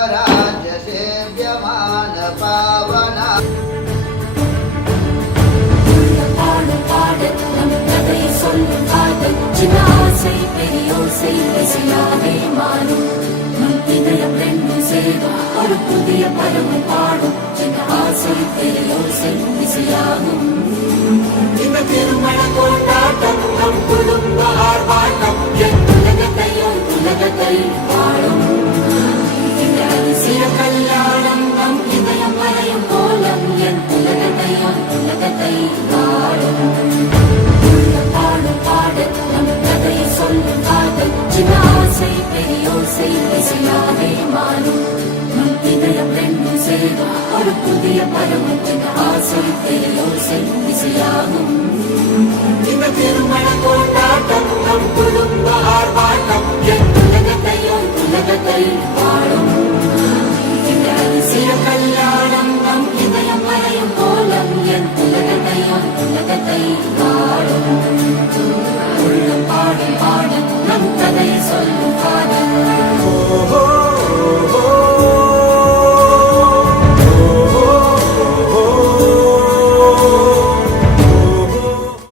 स्वराज्य सेव्यमान पावना சொல்லும் காதல் சின்ன ஆசை பெரியோசை இசையாவே மாறும் நம் இதயம் ரெண்டும் சேரும் ஒரு புதிய பருவம் பாடும் சின்ன ஆசை பெரியோசை இசையாகும் இந்த திருமண கொண்டாட்டம் நம் குடும்ப ஆர்ப்பாட்டம் என் உலகத்தை வாழும் இந்த அதிசய கல்யாணம் நம் இதயம் வரையும் கோலம் என் உலகத்தை வாழும் சொல்லும் காதல் சின்ன ஆசை பெரியோசை இசையாவே மாறும் நம் இதயம் ரெண்டும் சேரும் ஒரு புதிய பருவம் சின்ன ஆசை பெரியோசை இசையாகும் இந்த திருமண கொண்டாட்டம் நம் குடும்ப ஆர்ப்பாட்டம் என் உலகத்தை வாழும்